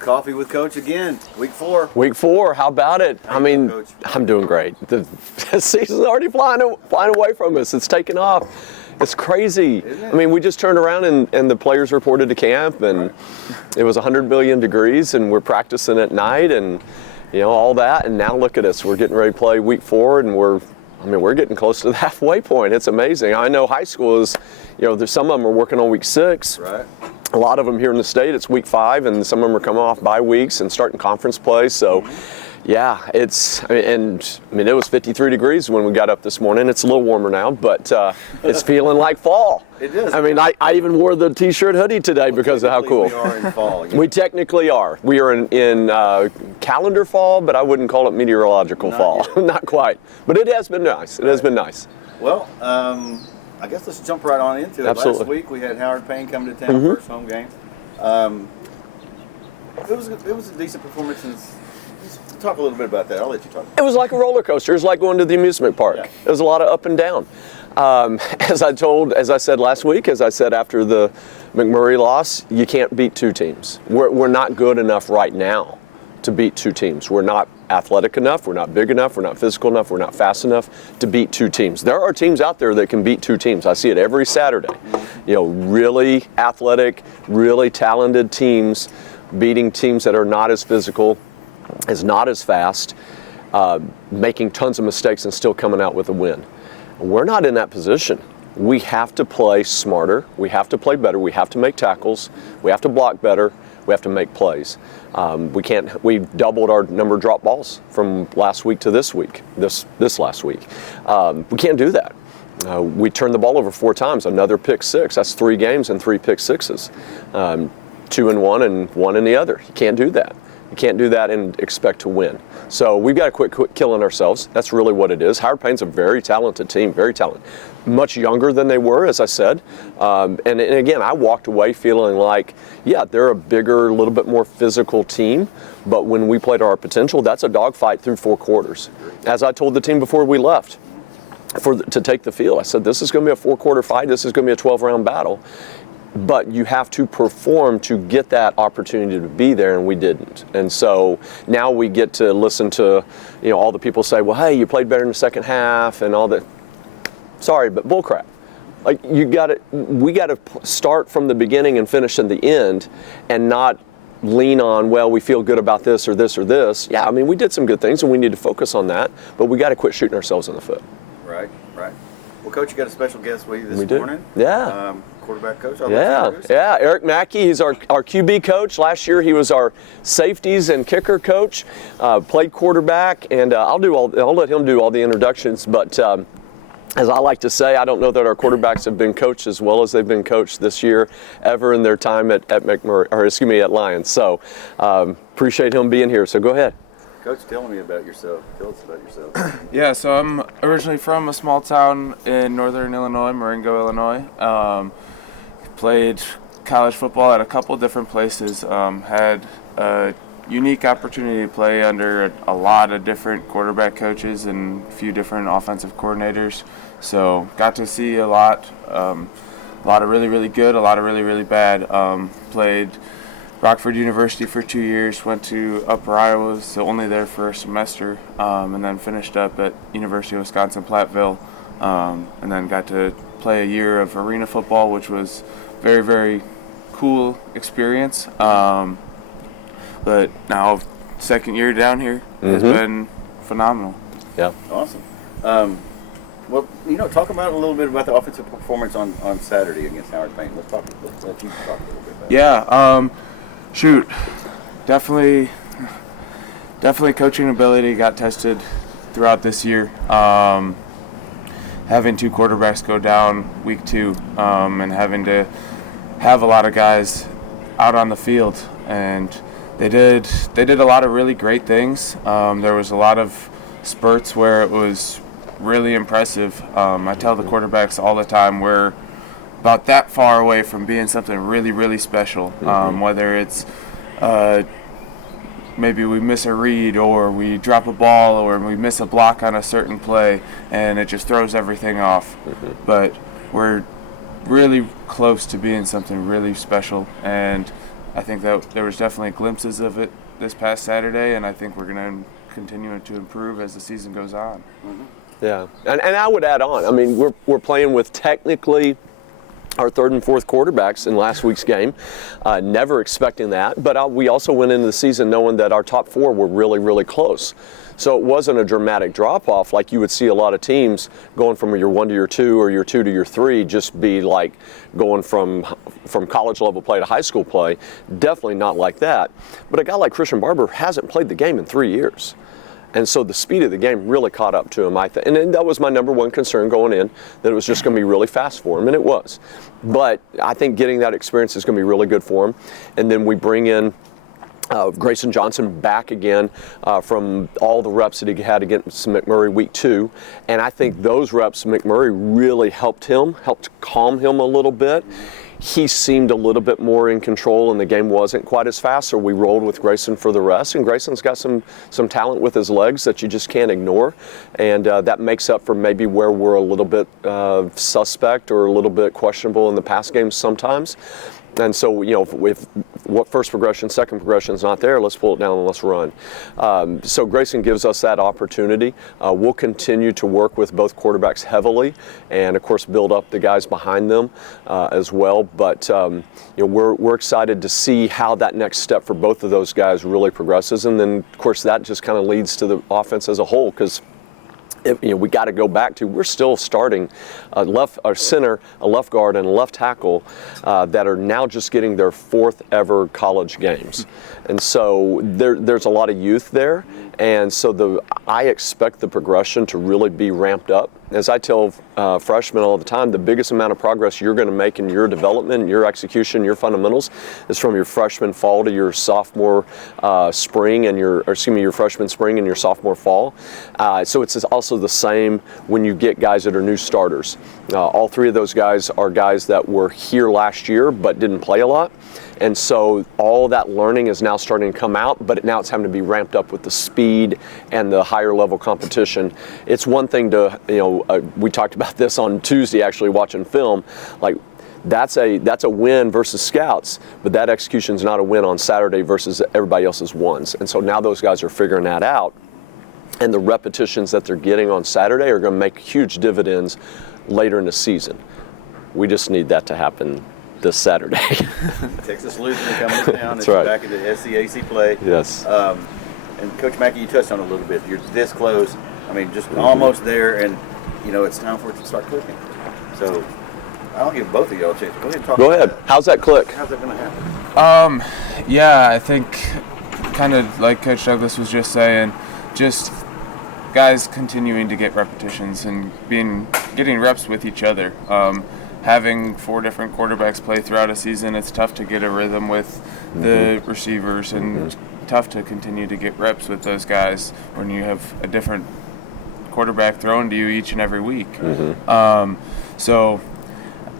Coffee with Coach again, week 4. Week 4, how about it? How you doing, Coach? I'm doing great. The season's already flying away from us. It's taken off. It's crazy. Isn't it? I mean, we just turned around and the players reported to camp, and it was 100 billion degrees, and we're practicing at night, and all that. And now look at us. We're getting ready to play week 4, and we're getting close to the halfway point. It's amazing. I know high school is, there's some of them are working on week 6. Right. A lot of them here in the state, it's week 5, and some of them are coming off bye weeks and starting conference play. So, yeah, it was 53 degrees when we got up this morning. It's a little warmer now, but it's feeling like fall. It is. I mean, I even wore the T-shirt hoodie today because of how cool. We are in fall. We technically are. We are in calendar fall, but I wouldn't call it meteorological fall. Not quite. But it has been nice. It has been nice. Well, I guess let's jump right on into it. Absolutely. Last week we had Howard Payne come to town, first home game. It was a decent performance. And let's talk a little bit about that. I'll let you talk. It was like a roller coaster. It was like going to the amusement park. Yeah. It was a lot of up and down. As I said last week, as I said after the McMurray loss, you can't beat 2 teams. We're not good enough right now to beat 2 teams. We're not athletic enough, we're not big enough, we're not physical enough, we're not fast enough to beat 2 teams. There are teams out there that can beat 2 teams. I see it every Saturday. Really athletic, really talented teams beating teams that are not as physical, not as fast, making tons of mistakes and still coming out with a win. We're not in that position. We have to play smarter, we have to play better, we have to make tackles, we have to block better, we have to make plays. We doubled our number of drop balls from last week to this week, this last week. We can't do that. We turned the ball over 4 times, another pick 6. That's 3 games and 3 pick 6s. 2 in one and 1 in the other. You can't do that. You can't do that and expect to win. So we've got to quit killing ourselves. That's really what it is. Howard Payne's a very talented team, very talented. Much younger than they were, as I said. And again, I walked away feeling like, yeah, they're a bigger, a little bit more physical team. But when we played our potential, that's a dogfight through 4 quarters. As I told the team before we left, to take the field, I said, this is going to be a 4-quarter fight. This is going to be a 12-round battle. But you have to perform to get that opportunity to be there, and we didn't. And so now we get to listen to, all the people say, well, hey, you played better in the second half and all that. Sorry, but bullcrap. Like, we got to start from the beginning and finish in the end, and not lean on, well, we feel good about this or this or this. Yeah, I mean, we did some good things, and we need to focus on that, but we got to quit shooting ourselves in the foot. Right. Well, Coach, you got a special guest with you this morning. Yeah. Quarterback coach. Yeah. Eric Mackey, he's our QB coach. Last year he was our safeties and kicker coach. Played quarterback, and I'll let him do all the introductions. But as I like to say, I don't know that our quarterbacks have been coached as well as they've been coached this year ever in their time at at Lions. So appreciate him being here. So go ahead. Coach, tell us about yourself. Yeah, so I'm originally from a small town in northern Illinois, Marengo, Illinois. Played college football at a couple different places. Had a unique opportunity to play under a lot of different quarterback coaches and a few different offensive coordinators. So got to see a lot of really, really good, a lot of really, really bad. Played Rockford University for 2 years, went to Upper Iowa, was only there for a semester, and then finished up at University of Wisconsin-Platteville, and then got to play a year of arena football, which was very, very cool experience. But now, second year down here has been phenomenal. Yeah. Awesome. Well, talk about a little bit about the offensive performance on Saturday against Howard Payne. Let's let you talk a little bit about it. Yeah. Definitely coaching ability got tested throughout this year. Having 2 quarterbacks go down week 2, and having to have a lot of guys out on the field, and they did a lot of really great things. There was a lot of spurts where it was really impressive. I tell the quarterbacks all the time, we're about that far away from being something really, really special. Whether it's maybe we miss a read, or we drop a ball, or we miss a block on a certain play, and it just throws everything off. But we're really close to being something really special, and I think that there was definitely glimpses of it this past Saturday, and I think we're going to continue to improve as the season goes on. Yeah, and I would add on. I mean, we're playing with technically our third and fourth quarterbacks in last week's game. Never expecting that, but we also went into the season knowing that our top four were really, really close. So it wasn't a dramatic drop-off like you would see a lot of teams going from your 1 to your 2 or your 2 to your 3, just be like going from college level play to high school play. Definitely not like that. But a guy like Christian Barber hasn't played the game in 3 years. And so the speed of the game really caught up to him, I think. And that was my number one concern going in, that it was just going to be really fast for him, and it was. But I think getting that experience is going to be really good for him. And then we bring in Grayson Johnson back again from all the reps that he had against McMurray week 2. And I think those reps, McMurray really helped calm him a little bit. He seemed a little bit more in control, and the game wasn't quite as fast, so we rolled with Grayson for the rest. And Grayson's got some talent with his legs that you just can't ignore, and that makes up for maybe where we're a little bit suspect or a little bit questionable in the pass games sometimes. And so, if what first progression, second progression is not there, let's pull it down and let's run. So Grayson gives us that opportunity. We'll continue to work with both quarterbacks heavily, and of course build up the guys behind them as well. But we're excited to see how that next step for both of those guys really progresses, and then of course that just kind of leads to the offense as a whole, because we got to go back to, we're still starting a center, a left guard, and a left tackle that are now just getting their 4th ever college games. And so there's a lot of youth there. And so I expect the progression to really be ramped up. As I tell freshmen all the time, the biggest amount of progress you're going to make in your development, your execution, your fundamentals is from your freshman fall to your sophomore spring and your freshman spring and your sophomore fall. So it's also the same when you get guys that are new starters. All 3 of those guys are guys that were here last year but didn't play a lot. And so all that learning is now starting to come out, but now it's having to be ramped up with the speed and the higher level competition. It's one thing to, we talked about this on Tuesday actually watching film, like that's a win versus scouts, but that execution is not a win on Saturday versus everybody else's ones. And so now those guys are figuring that out, and the repetitions that they're getting on Saturday are going to make huge dividends later in the season. We just need that to happen this Saturday. Texas Lutheran coming to town. That's right. Back into SCAC play. Yes. And Coach Mackey, you touched on it a little bit. You're this close. I mean, just almost there, and it's time for it to start clicking. So I'll give both of y'all a chance. Go ahead and talk. Go ahead. How's that click? How's that going to happen? Yeah, I think kind of like Coach Douglas was just saying, just guys continuing to get repetitions and getting reps with each other. Having 4 different quarterbacks play throughout a season, it's tough to get a rhythm with the receivers, and tough to continue to get reps with those guys when you have a different quarterback thrown to you each and every week. So,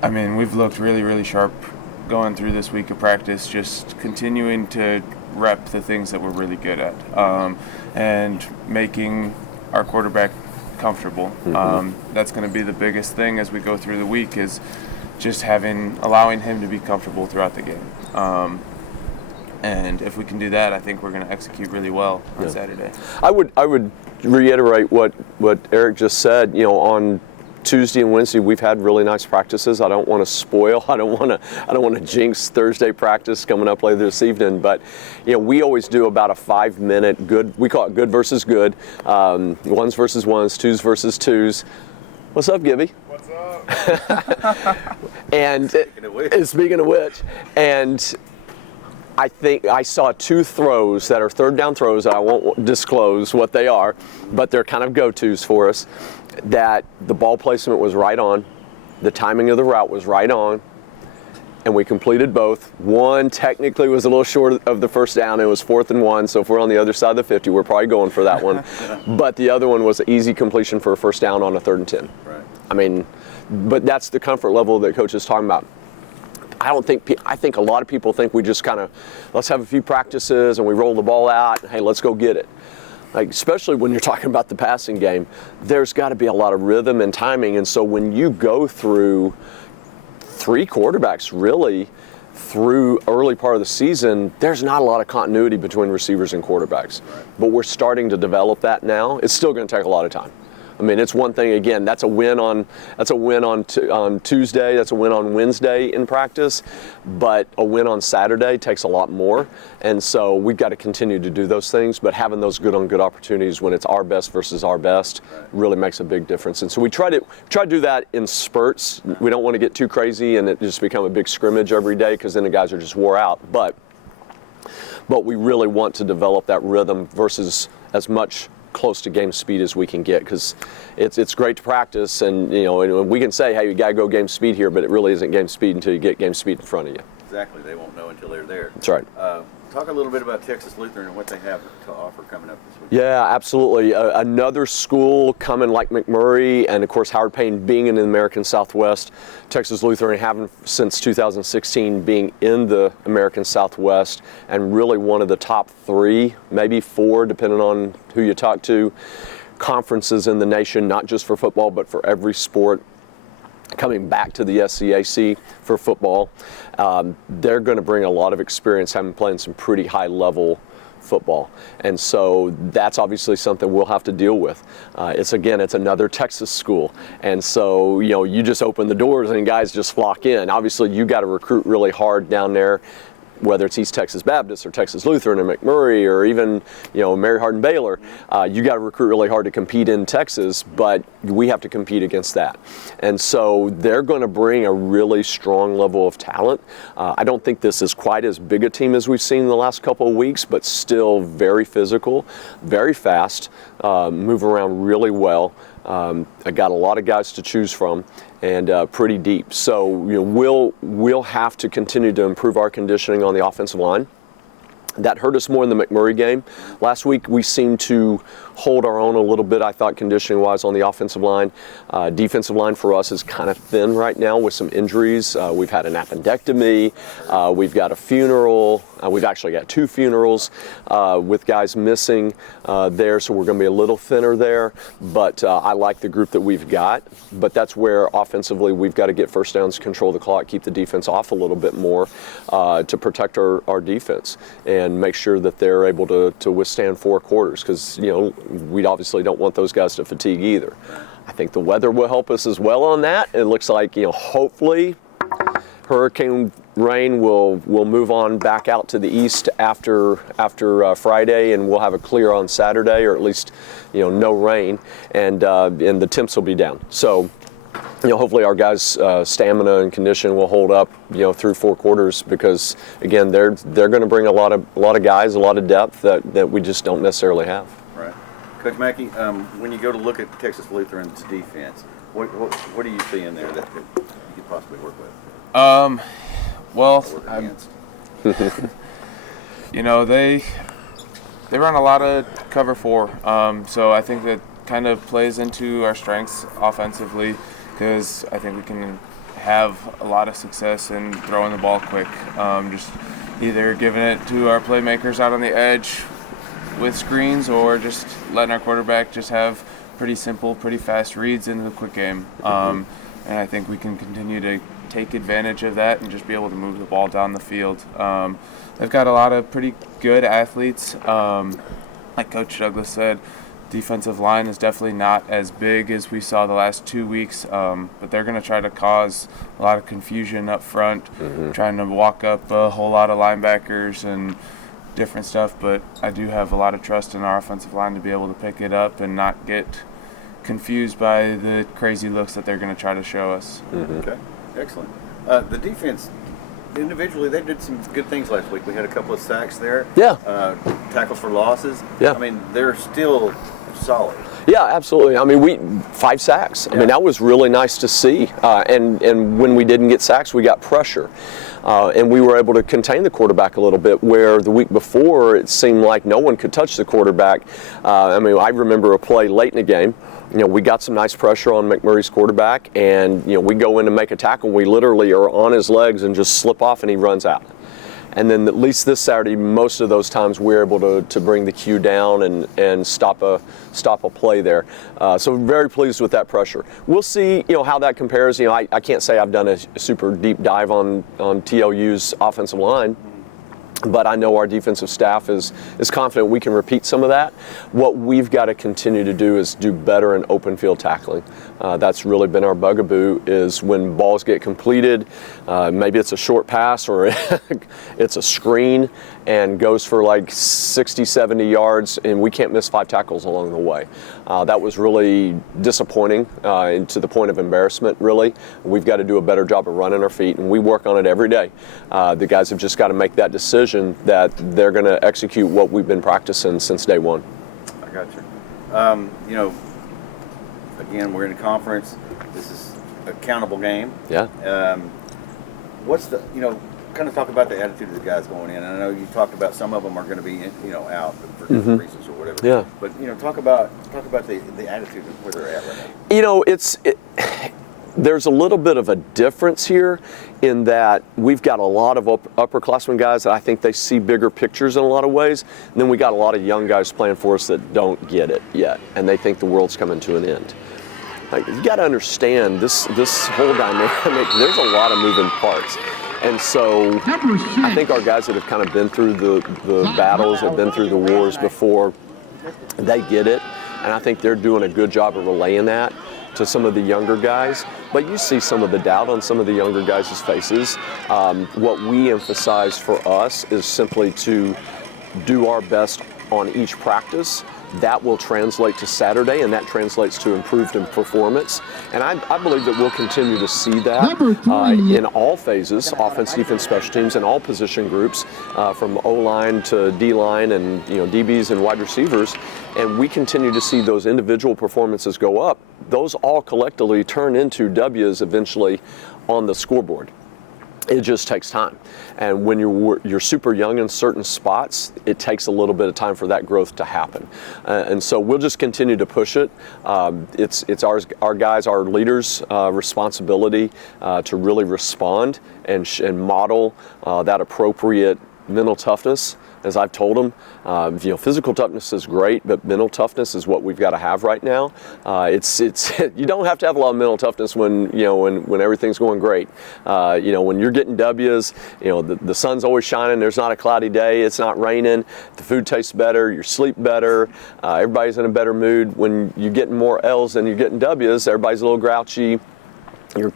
I mean, we've looked really, really sharp going through this week of practice, just continuing to rep the things that we're really good at, and making our quarterback comfortable. That's going to be the biggest thing as we go through the week, is just allowing him to be comfortable throughout the game. And if we can do that, I think we're going to execute really well on Saturday. I would reiterate what Eric just said. On Tuesday and Wednesday we've had really nice practices. I don't want to spoil. I don't want to jinx Thursday practice coming up later this evening. But we always do about a 5-minute good. We call it good versus good. Ones versus ones, twos versus twos. What's up, Gibby? What's up? And speaking of which, and I think I saw 2 throws that are third down throws. I won't disclose what they are, but they're kind of go-tos for us. That the ball placement was right on, the timing of the route was right on, and we completed both. One technically was a little short of the first down. It was 4th and 1, so if we're on the other side of the 50, we're probably going for that one. But the other one was an easy completion for a first down on a 3rd and 10. Right. I mean, but that's the comfort level that Coach is talking about. I think a lot of people think we just kind of, let's have a few practices and we roll the ball out, and hey, let's go get it. Like, especially when you're talking about the passing game, there's got to be a lot of rhythm and timing. And so when you go through 3 quarterbacks really through early part of the season, there's not a lot of continuity between receivers and quarterbacks. But we're starting to develop that now. It's still going to take a lot of time. I mean, it's one thing, again, that's a win on Tuesday, that's a win on Wednesday in practice, but a win on Saturday takes a lot more. And so we've got to continue to do those things, but having those good on good opportunities when it's our best versus our best really makes a big difference. And so we try to do that in spurts. We don't want to get too crazy and it just become a big scrimmage every day, because then the guys are just wore out. But we really want to develop that rhythm versus as much close to game speed as we can get, because it's great to practice, and we can say, hey, you gotta go game speed here, but it really isn't game speed until you get game speed in front of you. Exactly, they won't know until they're there. That's right. Talk a little bit about Texas Lutheran and what they have to offer coming up this week. Yeah, absolutely. Another school coming like McMurray, and of course Howard Payne being in the American Southwest. Texas Lutheran having since 2016 being in the American Southwest, and really one of the top 3, maybe 4, depending on who you talk to, conferences in the nation, not just for football, but for every sport. Coming back to the SCAC for football, they're going to bring a lot of experience, having played some pretty high-level football, and so that's obviously something we'll have to deal with. It's another Texas school, and so you just open the doors and guys just flock in. Obviously, you got to recruit really hard down there, whether it's East Texas Baptist or Texas Lutheran or McMurray or even Mary Hardin Baylor. You got to recruit really hard to compete in Texas, but we have to compete against that. And so they're going to bring a really strong level of talent. I don't think this is quite as big a team as we've seen in the last couple of weeks, but still very physical, very fast, move around really well. I got a lot of guys to choose from, and pretty deep. So we'll have to continue to improve our conditioning on the offensive line. That hurt us more in the McMurray game. Last week we seemed to hold our own a little bit, I thought, conditioning-wise on the offensive line. Defensive line for us is kind of thin right now with some injuries. We've had an appendectomy. We've got a funeral. We've actually got 2 funerals with guys missing there, so we're going to be a little thinner there. But I like the group that we've got. But that's where offensively we've got to get first downs, control the clock, keep the defense off a little bit more to protect our defense and make sure that they're able to withstand 4 quarters, because we obviously don't want those guys to fatigue either. I think the weather will help us as well on that. It looks like hopefully hurricane rain will move on back out to the east after Friday, and we'll have a clear on Saturday, or at least no rain, and the temps will be down. So hopefully our guys' stamina and condition will hold up, through 4 quarters, because again, they're going to bring a lot of guys, a lot of depth that we just don't necessarily have. Right, Coach Mackey. When you go to look at Texas Lutheran's defense, what do you see in there that you could possibly work with? Well, they run a lot of cover 4, so I think that kind of plays into our strengths offensively, because I think we can have a lot of success in throwing the ball quick. Just either giving it to our playmakers out on the edge with screens, or just letting our quarterback just have pretty simple, pretty fast reads into the quick game. And I think we can continue to take advantage of that and just be able to move the ball down the field. They've got a lot of pretty good athletes. Like Coach Douglas said, defensive line is definitely not as big as we saw the last 2 weeks, but they're going to try to cause a lot of confusion up front, trying to walk up a whole lot of linebackers and different stuff. But I do have a lot of trust in our offensive line to be able to pick it up and not get confused by the crazy looks that they're going to try to show us. Okay, excellent. The defense, individually, they did some good things last week. We had a couple of sacks there. Yeah. Tackles for losses. Yeah. I mean, they're still solid. Yeah, absolutely. I mean, 5 sacks. I mean, that was really nice to see. And when we didn't get sacks, we got pressure. And we were able to contain the quarterback a little bit, where the week before it seemed like no one could touch the quarterback. I remember a play late in the game. We got some nice pressure on McMurray's quarterback, and we go in to make a tackle. We literally are on his legs and just slip off, and he runs out. And then at least this Saturday, most of those times we're able to bring the cue down and stop a play there. So we're very pleased with that pressure. We'll see, how that compares. I can't say I've done a super deep dive on TLU's offensive line, but I know our defensive staff is confident we can repeat some of that. What we've got to continue to do is do better in open field tackling. That's really been our bugaboo, is when balls get completed, maybe it's a short pass or it's a screen and goes for like 60, 70 yards, and we can't miss 5 tackles along the way. That was really disappointing, and to the point of embarrassment, really. We've got to do a better job of running our feet, and we work on it every day. The guys have just got to make that decision that they're going to execute what we've been practicing since day one. I got you. Again, we're in a conference. This is a countable game. Yeah. What's the, kind of talk about the attitude of the guys going in. I know you talked about some of them are going to be, out for different reasons or whatever. Yeah. But, talk about the attitude of where they're at right now. There's a little bit of a difference here in that we've got a lot of upperclassmen guys that I think they see bigger pictures in a lot of ways. And then we got a lot of young guys playing for us that don't get it yet, and they think the world's coming to an end. Like, you got to understand this whole dynamic. There's a lot of moving parts. And so I think our guys that have kind of been through the battles, have been through the wars before, they get it. And I think they're doing a good job of relaying that to some of the younger guys. But you see some of the doubt on some of the younger guys' faces. What we emphasize for us is simply to do our best on each practice. That will translate to Saturday, and that translates to improved performance. And I believe that we'll continue to see that in all phases, offense, defense, special teams, and all position groups, from O-line to D-line and DBs and wide receivers. And we continue to see those individual performances go up. Those all collectively turn into W's eventually on the scoreboard. It just takes time. And when you're super young in certain spots, it takes a little bit of time for that growth to happen. And so we'll just continue to push it. It's our guys, our leaders' responsibility to really respond and model that appropriate mental toughness. As I've told them, physical toughness is great, but mental toughness is what we've got to have right now. It's you don't have to have a lot of mental toughness when everything's going great. When you're getting W's, the sun's always shining. There's not a cloudy day. It's not raining. The food tastes better. You sleep better. Everybody's in a better mood. When you're getting more L's than you're getting W's, everybody's a little grouchy.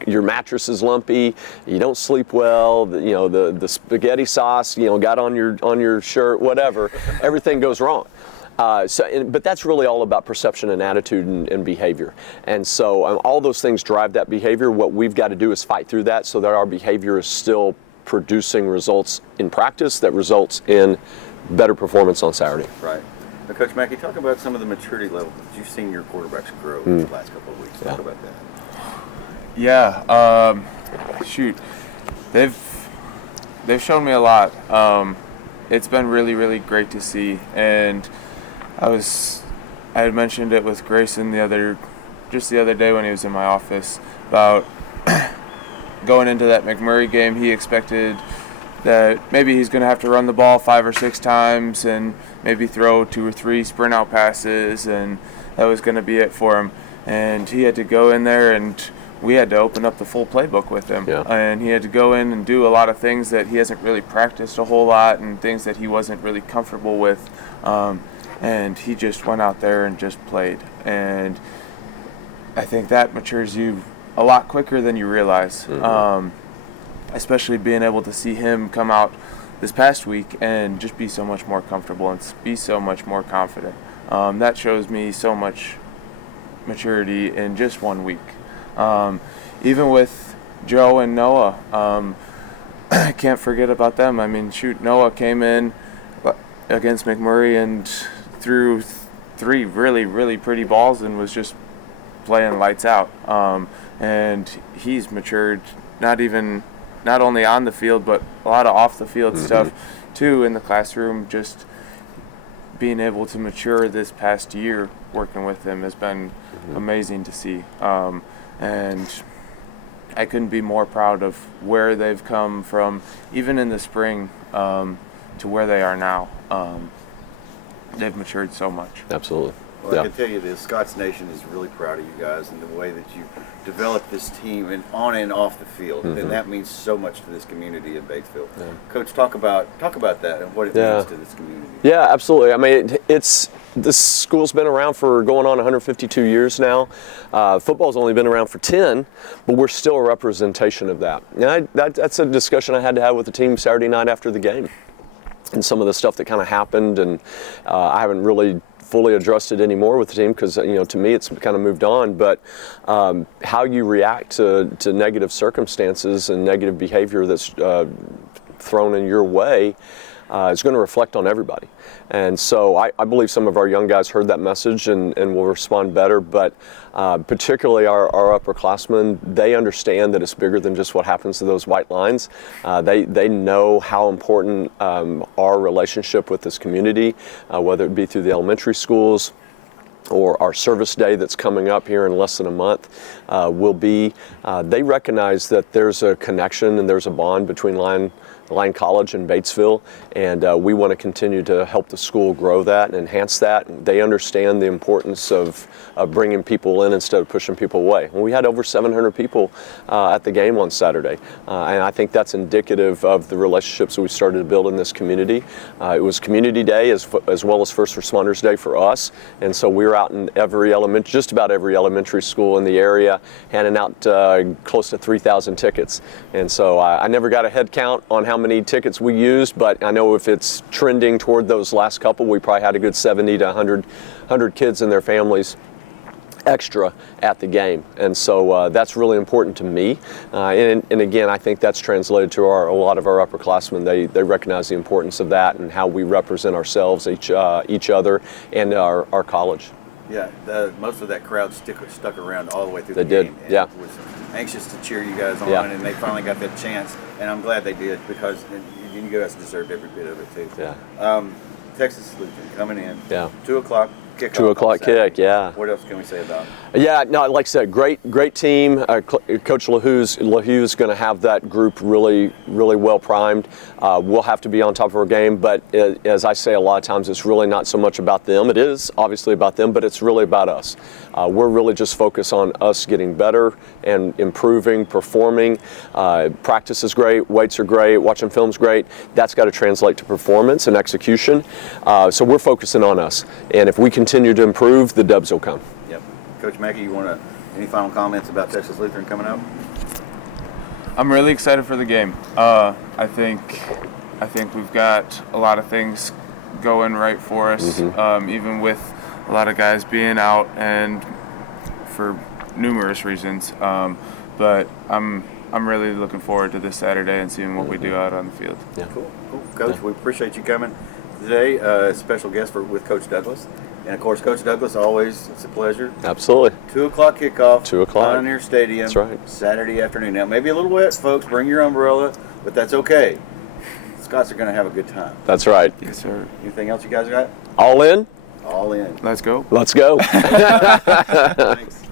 Your mattress is lumpy. You don't sleep well. The spaghetti sauce got on your shirt. Whatever, everything goes wrong. But that's really all about perception and attitude and behavior. And so all those things drive that behavior. What we've got to do is fight through that so that our behavior is still producing results in practice that results in better performance on Saturday. Right. Now, Coach Mackey, talk about some of the maturity levels that you've seen your quarterbacks grow in the last couple of weeks. Talk about that. Yeah, they've shown me a lot. It's been really, really great to see, and I had mentioned it with Grayson the other day when he was in my office about going into that McMurray game. He expected that maybe he's going to have to run the ball 5 or 6 times and maybe throw 2 or 3 sprint out passes, and that was going to be it for him. And he had to go in there, and we had to open up the full playbook with him. Yeah. And he had to go in and do a lot of things that he hasn't really practiced a whole lot and things that he wasn't really comfortable with. And he just went out there and just played. And I think that matures you a lot quicker than you realize. Especially being able to see him come out this past week and just be so much more comfortable and be so much more confident. That shows me so much maturity in just 1 week. Even with Joe and Noah, I can't forget about them. I mean, Noah came in against McMurray and threw 3 really, really pretty balls and was just playing lights out. And he's matured not only on the field, but a lot of off the field stuff too in the classroom. Just being able to mature this past year working with him has been amazing to see. And I couldn't be more proud of where they've come from, even in the spring, to where they are now. They've matured so much. Absolutely. Well, I can tell you this, Scots Nation is really proud of you guys and the way that you developed this team and on and off the field, and that means so much to this community in Batesville. Yeah. Coach, talk about that and what it means to this community. Yeah, absolutely. I mean, this school's been around for going on 152 years now. Football's only been around for 10, but we're still a representation of that. And that's a discussion I had to have with the team Saturday night after the game, and some of the stuff that kind of happened, and I haven't really fully addressed it anymore with the team because, to me it's kind of moved on, but how you react to negative circumstances and negative behavior that's thrown in your way is going to reflect on everybody. And so I believe some of our young guys heard that message and will respond better, but particularly our upperclassmen, they understand that it's bigger than just what happens to those white lines. They know how important our relationship with this community, whether it be through the elementary schools or our service day that's coming up here in less than a month, will be. They recognize that there's a connection and there's a bond between Line College and Batesville, and we want to continue to help the school grow that and enhance that. They understand the importance of bringing people in instead of pushing people away. We had over 700 people at the game on Saturday, and I think that's indicative of the relationships we started to build in this community. It was Community Day as well as First Responders Day for us, and so we were out in just about every elementary school in the area, handing out close to 3,000 tickets. And so I never got a head count on how many tickets we used, but I know if it's trending toward those last couple, we probably had a good 70 to 100 kids and their families extra at the game. And so that's really important to me. And again, I think that's translated to a lot of our upperclassmen. They recognize the importance of that and how we represent ourselves, each other, and our college. Yeah, most of that crowd stuck around all the way through the game. They did, yeah. Was anxious to cheer you guys on, and they finally got that chance, and I'm glad they did because you guys deserved every bit of it too. Yeah. Texas Lutheran coming in. Yeah. 2 o'clock kickoff. 2 o'clock kick. Yeah. What else can we say about it? Yeah, no, like I said, great team. Coach LaHue's going to have that group really well primed. We'll have to be on top of our game, but as I say a lot of times, it's really not so much about them. It is obviously about them, but it's really about us. We're really just focused on us getting better and improving, performing. Practice is great, weights are great, watching film's great. That's got to translate to performance and execution. So we're focusing on us, and if we continue to improve, the dubs will come. Yep. Coach Mackey, any final comments about Texas Lutheran coming up? I'm really excited for the game. I think we've got a lot of things going right for us, even with a lot of guys being out and for numerous reasons. But I'm really looking forward to this Saturday and seeing what we do out on the field. Yeah. Cool. Coach, we appreciate you coming today. Special guest with Coach Douglas. And of course, Coach Douglas, always, it's a pleasure. Absolutely. 2 o'clock kickoff. 2 o'clock. Pioneer Stadium. That's right. Saturday afternoon. Now, maybe a little wet, folks. Bring your umbrella, but that's okay. Scots are going to have a good time. That's right. Yes, sir. Anything else you guys got? All in? All in. Let's go. Let's go. Thanks.